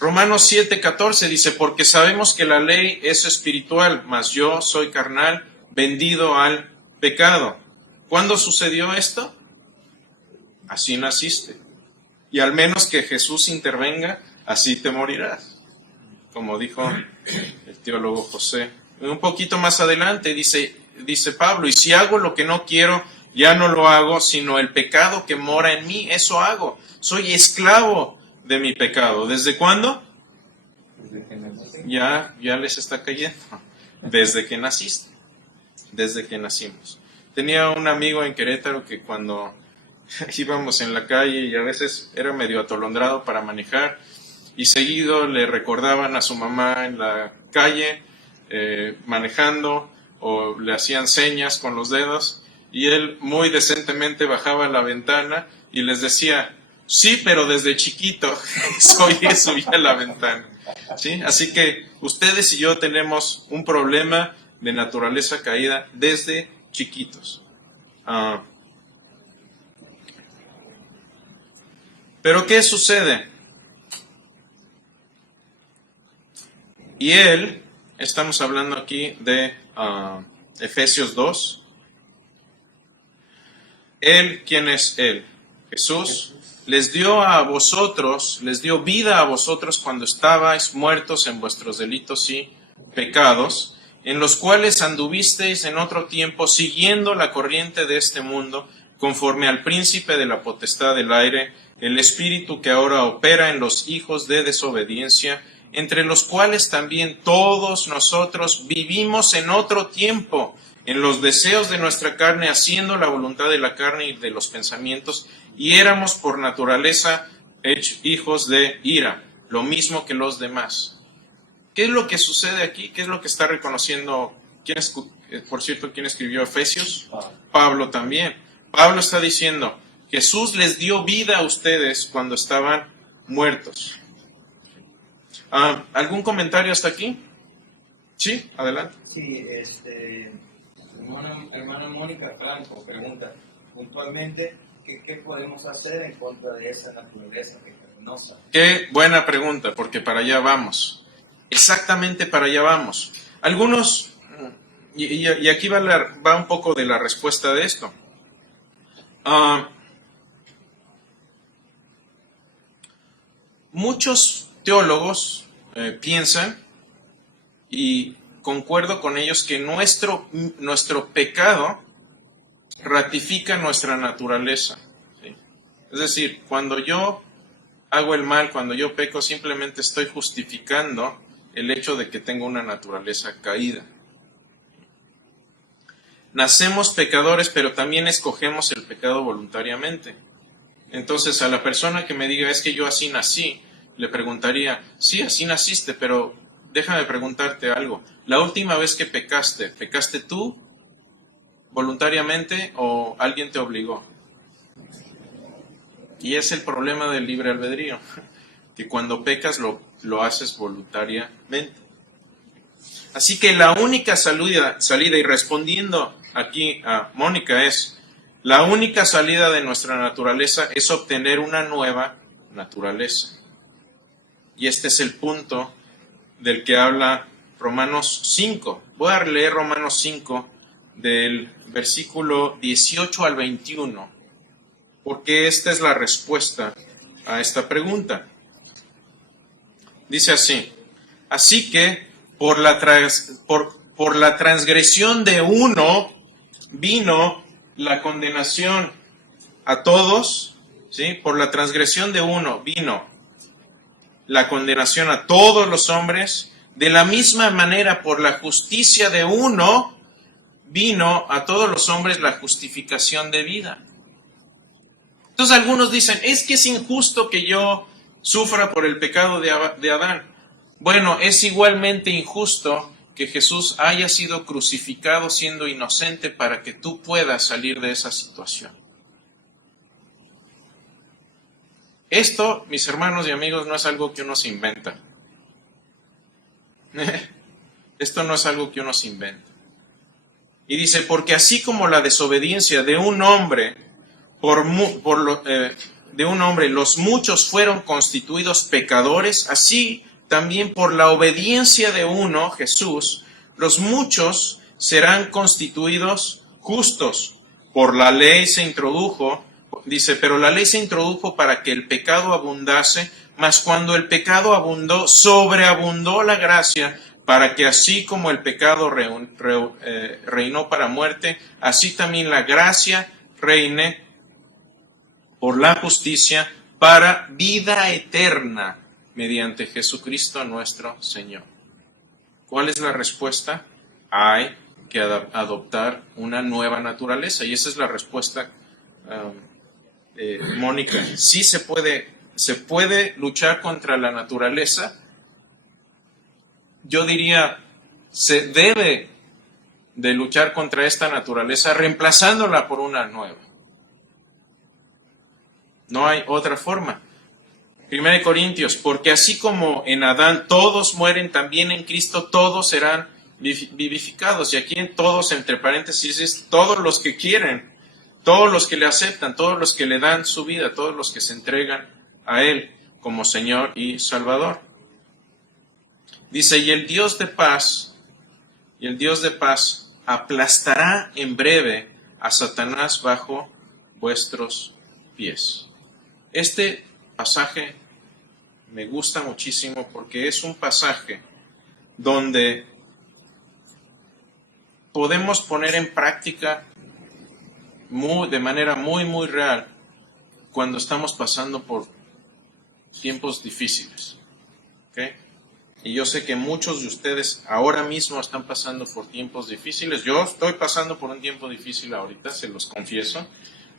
Romanos 7:14 dice, porque sabemos que la ley es espiritual, mas yo soy carnal, vendido al pecado. ¿Cuándo sucedió esto? Así naciste. Y al menos que Jesús intervenga, así te morirás. Como dijo el teólogo José. Un poquito más adelante dice Pablo, y si hago lo que no quiero, ya no lo hago, sino el pecado que mora en mí, eso hago. Soy esclavo de mi pecado. ¿Desde cuándo? Desde que nací. Ya les está cayendo. Desde que naciste. Desde que nacimos. Tenía un amigo en Querétaro que cuando íbamos en la calle y a veces era medio atolondrado para manejar y seguido le recordaban a su mamá en la calle manejando o le hacían señas con los dedos y él muy decentemente bajaba la ventana y les decía, sí, pero desde chiquito subía a la ventana. ¿Sí? Así que ustedes y yo tenemos un problema de naturaleza caída desde chiquitos. Pero ¿qué sucede? Y él, estamos hablando aquí de Efesios 2. Él, ¿quién es él? Jesús. Les dio a vosotros, les dio vida a vosotros cuando estabais muertos en vuestros delitos y pecados, en los cuales anduvisteis en otro tiempo siguiendo la corriente de este mundo, conforme al príncipe de la potestad del aire, el espíritu que ahora opera en los hijos de desobediencia, entre los cuales también todos nosotros vivimos en otro tiempo, en los deseos de nuestra carne, haciendo la voluntad de la carne y de los pensamientos, y éramos por naturaleza hijos de ira, lo mismo que los demás. ¿Qué es lo que sucede aquí? ¿Qué es lo que está reconociendo? Por cierto, ¿quién escribió Efesios? Pablo también. Pablo está diciendo, Jesús les dio vida a ustedes cuando estaban muertos. ¿Algún comentario hasta aquí? Sí, adelante. Sí, hermana Mónica Franco pregunta puntualmente ¿qué podemos hacer en contra de esa naturaleza pecaminosa? Qué buena pregunta, porque para allá vamos. Exactamente para allá vamos. Algunos, y aquí va un poco de la respuesta de esto. Muchos teólogos piensan, y concuerdo con ellos, que nuestro pecado ratifica nuestra naturaleza. ¿Sí? Es decir, cuando yo hago el mal, cuando yo peco, simplemente estoy justificando el hecho de que tengo una naturaleza caída. Nacemos pecadores, pero también escogemos el pecado voluntariamente. Entonces, a la persona que me diga, es que yo así nací, le preguntaría, sí, así naciste, pero déjame preguntarte algo. La última vez que ¿pecaste tú voluntariamente o alguien te obligó? Y es el problema del libre albedrío, que cuando pecas lo haces voluntariamente. Así que la única salida, y respondiendo aquí a Mónica, es la única salida de nuestra naturaleza es obtener una nueva naturaleza. Y este es el punto del que habla Romanos 5. Voy a leer Romanos 5 del versículo 18 al 21, porque esta es la respuesta a esta pregunta. Dice así: así que por la transgresión de uno vino la condenación a todos, ¿sí? Por la transgresión de uno vino la condenación a todos los hombres, de la misma manera por la justicia de uno vino a todos los hombres la justificación de vida. Entonces algunos dicen, es que es injusto que yo sufra por el pecado de Adán. Bueno, es igualmente injusto que Jesús haya sido crucificado siendo inocente para que tú puedas salir de esa situación. Esto, mis hermanos y amigos, no es algo que uno se inventa. Esto no es algo que uno se inventa. Y dice, porque así como la desobediencia de un hombre, los muchos fueron constituidos pecadores, así también por la obediencia de uno, Jesús, los muchos serán constituidos justos. Por la ley se introdujo, dice, pero la ley se introdujo para que el pecado abundase, mas cuando el pecado abundó, sobreabundó la gracia, para que así como el pecado reinó para muerte, así también la gracia reine por la justicia para vida eterna mediante Jesucristo nuestro Señor. ¿Cuál es la respuesta? Hay que adoptar una nueva naturaleza, y esa es la respuesta, Mónica. Sí se puede luchar contra la naturaleza. Yo diría, se debe de luchar contra esta naturaleza reemplazándola por una nueva. No hay otra forma. 1 Corintios, porque así como en Adán todos mueren, también en Cristo todos serán vivificados. Y aquí en todos, entre paréntesis, es todos los que quieren, todos los que le aceptan, todos los que le dan su vida, todos los que se entregan a Él como Señor y Salvador. Dice, y el Dios de paz aplastará en breve a Satanás bajo vuestros pies. Este pasaje me gusta muchísimo porque es un pasaje donde podemos poner en práctica de manera muy real cuando estamos pasando por tiempos difíciles. ¿Okay? Y yo sé que muchos de ustedes ahora mismo están pasando por tiempos difíciles. Yo estoy pasando por un tiempo difícil ahorita, se los confieso.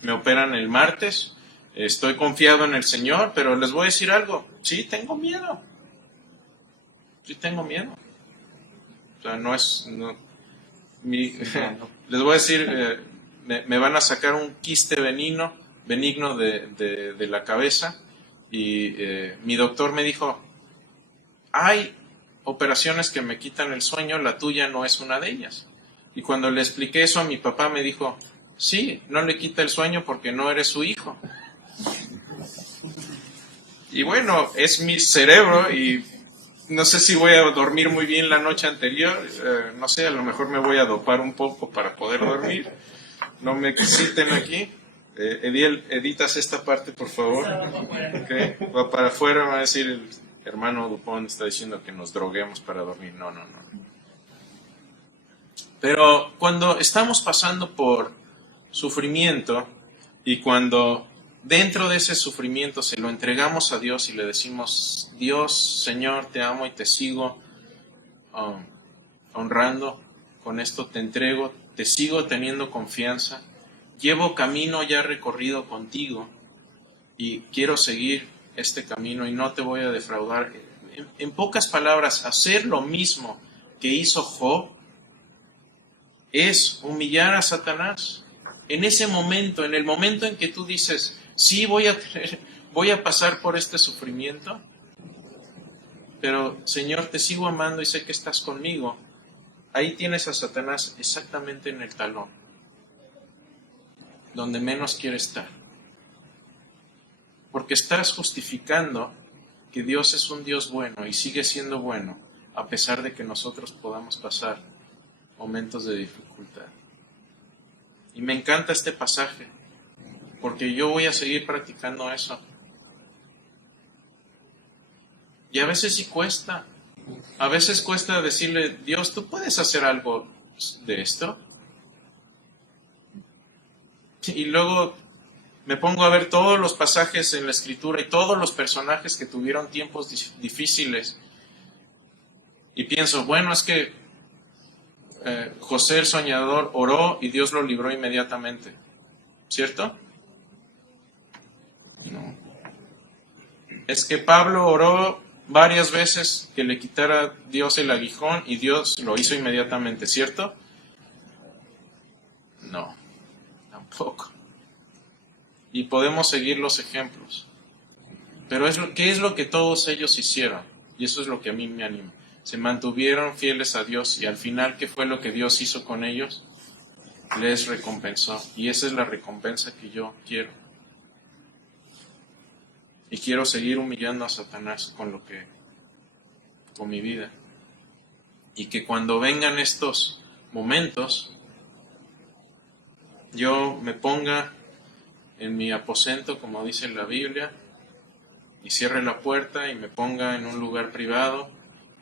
Me operan el martes. Estoy confiado en el Señor, pero les voy a decir algo. Sí, tengo miedo. Sí, tengo miedo. O sea, les voy a decir, me van a sacar un quiste benigno de la cabeza. Y mi doctor me dijo, hay operaciones que me quitan el sueño, la tuya no es una de ellas. Y cuando le expliqué eso a mi papá, me dijo, sí, no le quita el sueño porque no eres su hijo. Y bueno, es mi cerebro y no sé si voy a dormir muy bien la noche anterior, no sé, a lo mejor me voy a dopar un poco para poder dormir. No me exciten aquí. Ediel, editas esta parte, por favor. Okay. Va para afuera, va a decir el hermano Dupont está diciendo que nos droguemos para dormir. No. Pero cuando estamos pasando por sufrimiento y cuando dentro de ese sufrimiento se lo entregamos a Dios y le decimos, Dios, Señor, te amo y te sigo honrando, con esto te entrego, te sigo teniendo confianza, llevo camino ya recorrido contigo y quiero seguir este camino y no te voy a defraudar. En pocas palabras, hacer lo mismo que hizo Job es humillar a Satanás. En ese momento, en el momento en que tú dices, sí, voy a pasar por este sufrimiento, pero Señor, te sigo amando y sé que estás conmigo, ahí tienes a Satanás exactamente en el talón, donde menos quiere estar. Porque estás justificando que Dios es un Dios bueno y sigue siendo bueno, a pesar de que nosotros podamos pasar momentos de dificultad. Y me encanta este pasaje, porque yo voy a seguir practicando eso. Y a veces sí cuesta. A veces cuesta decirle, Dios, ¿tú puedes hacer algo de esto? Y luego me pongo a ver todos los pasajes en la Escritura y todos los personajes que tuvieron tiempos difíciles. Y pienso, bueno, es que José el soñador oró y Dios lo libró inmediatamente. ¿Cierto? No. Es que Pablo oró varias veces que le quitara Dios el aguijón y Dios lo hizo inmediatamente, ¿cierto? No, tampoco. Y podemos seguir los ejemplos. Pero ¿qué es lo que todos ellos hicieron? Y eso es lo que a mí me anima. Se mantuvieron fieles a Dios y al final, ¿qué fue lo que Dios hizo con ellos? Les recompensó. Y esa es la recompensa que yo quiero. Y quiero seguir humillando a Satanás con mi vida. Y que cuando vengan estos momentos, yo me ponga en mi aposento, como dice la Biblia, y cierre la puerta y me ponga en un lugar privado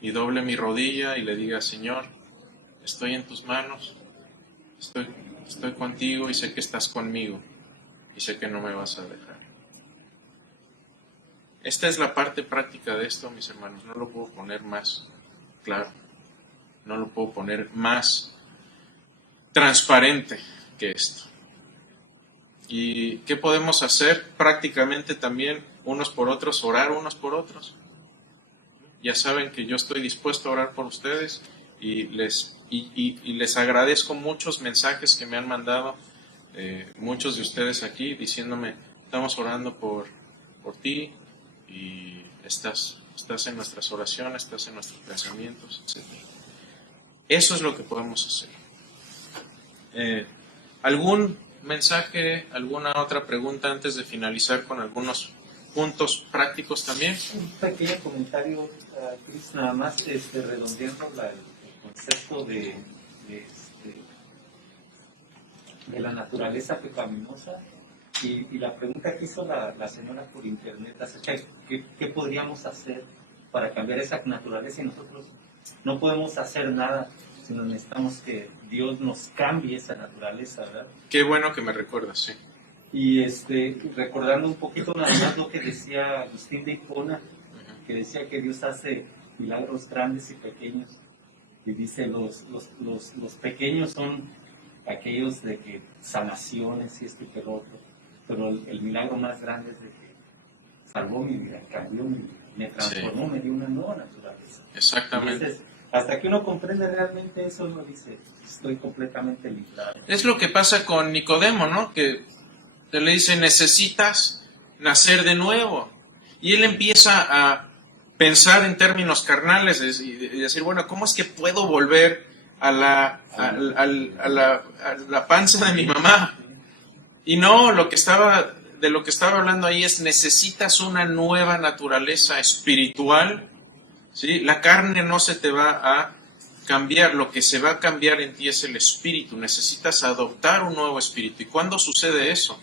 y doble mi rodilla y le diga, Señor, estoy en tus manos, estoy contigo y sé que estás conmigo y sé que no me vas a dejar. Esta es la parte práctica de esto, mis hermanos. No lo puedo poner más claro, no lo puedo poner más transparente que esto. ¿Y qué podemos hacer? Prácticamente también unos por otros, orar unos por otros. Ya saben que yo estoy dispuesto a orar por ustedes y les agradezco muchos mensajes que me han mandado, muchos de ustedes aquí, diciéndome, estamos orando por ti y estás en nuestras oraciones, estás en nuestros pensamientos, etc. Eso es lo que podemos hacer. ¿Algún mensaje, alguna otra pregunta antes de finalizar con algunos puntos prácticos también? Un pequeño comentario, Chris, nada más redondeando el concepto de la naturaleza pecaminosa y la pregunta que hizo la señora por internet acerca de qué podríamos hacer para cambiar esa naturaleza, y nosotros no podemos hacer nada, sino necesitamos que Dios nos cambie esa naturaleza, ¿verdad? Qué bueno que me recuerdas, sí. Y recordando un poquito nada más lo que decía Agustín de Hipona, que decía que Dios hace milagros grandes y pequeños, y dice los pequeños son aquellos de que sanaciones y esto y que lo otro, pero el milagro más grande es de que salvó mi vida, cambió mi vida, me transformó, me dio una nueva naturaleza. Exactamente. Entonces, hasta que uno comprende realmente eso, uno dice, estoy completamente librado. Es lo que pasa con Nicodemo, ¿no? Que le dice, necesitas nacer de nuevo. Y él empieza a pensar en términos carnales y decir, bueno, ¿cómo es que puedo volver a la panza de mi mamá? Y no, de lo que estaba hablando ahí es, necesitas una nueva naturaleza espiritual, ¿sí? La carne no se te va a cambiar, lo que se va a cambiar en ti es el espíritu. Necesitas adoptar un nuevo espíritu. ¿Y cuándo sucede eso?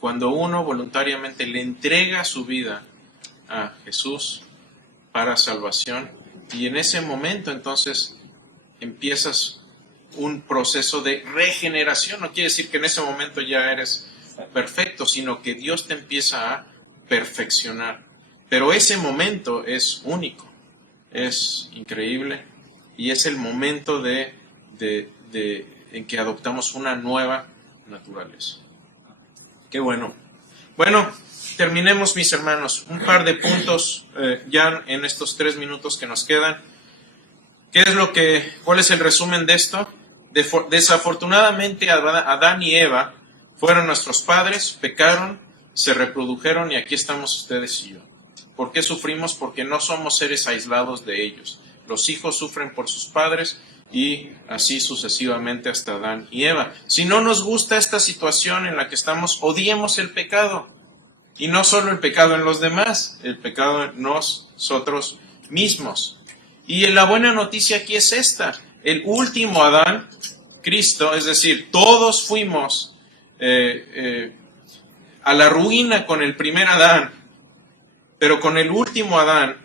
Cuando uno voluntariamente le entrega su vida a Jesús para salvación, y en ese momento entonces empiezas un proceso de regeneración. No quiere decir que en ese momento ya eres perfecto, sino que Dios te empieza a perfeccionar. Pero ese momento es único, es increíble, y es el momento en que adoptamos una nueva naturaleza. Qué bueno. Bueno, terminemos, mis hermanos. Un par de puntos ya en estos 3 minutos que nos quedan. ¿Cuál es el resumen de esto? Desafortunadamente, Adán y Eva fueron nuestros padres, pecaron, se reprodujeron y aquí estamos ustedes y yo. ¿Por qué sufrimos? Porque no somos seres aislados de ellos. Los hijos sufren por sus padres y así sucesivamente hasta Adán y Eva. Si no nos gusta esta situación en la que estamos, odiemos el pecado. Y no solo el pecado en los demás, el pecado en nosotros mismos. Y la buena noticia aquí es esta. El último Adán, Cristo, es decir, todos fuimos a la ruina con el primer Adán, pero con el último Adán,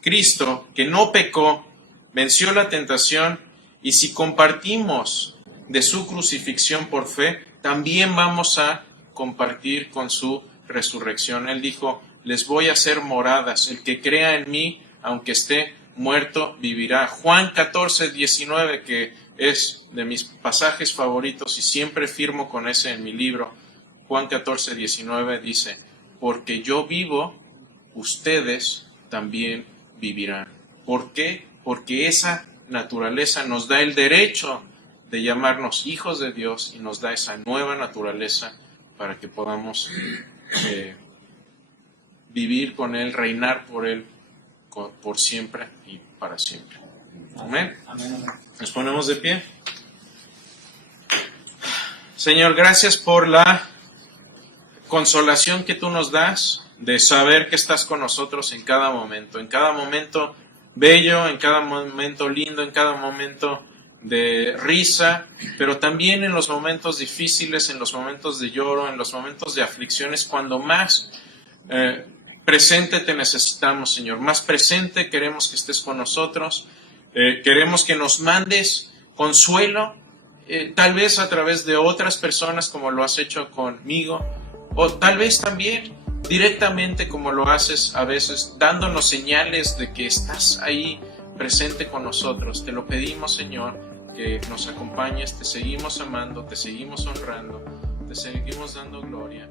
Cristo, que no pecó, venció la tentación, y si compartimos de su crucifixión por fe, también vamos a compartir con su resurrección. Él dijo, les voy a hacer moradas, el que crea en mí, aunque esté muerto, vivirá. Juan 14:19, que es de mis pasajes favoritos y siempre firmo con ese en mi libro. Juan 14:19 dice, porque yo vivo, ustedes también vivirán. ¿Por qué? Porque esa naturaleza nos da el derecho de llamarnos hijos de Dios y nos da esa nueva naturaleza para que podamos vivir con Él, reinar por Él por siempre y para siempre. Amén. Nos ponemos de pie. Señor, gracias por la consolación que tú nos das de saber que estás con nosotros en cada momento bello, en cada momento lindo, en cada momento de risa, pero también en los momentos difíciles, en los momentos de lloro, en los momentos de aflicciones, cuando más presente te necesitamos, Señor. Más presente queremos que estés con nosotros, queremos que nos mandes consuelo, tal vez a través de otras personas como lo has hecho conmigo, o tal vez también directamente como lo haces a veces, dándonos señales de que estás ahí presente con nosotros. Te lo pedimos, Señor, que nos acompañes, te seguimos amando, te seguimos honrando, te seguimos dando gloria.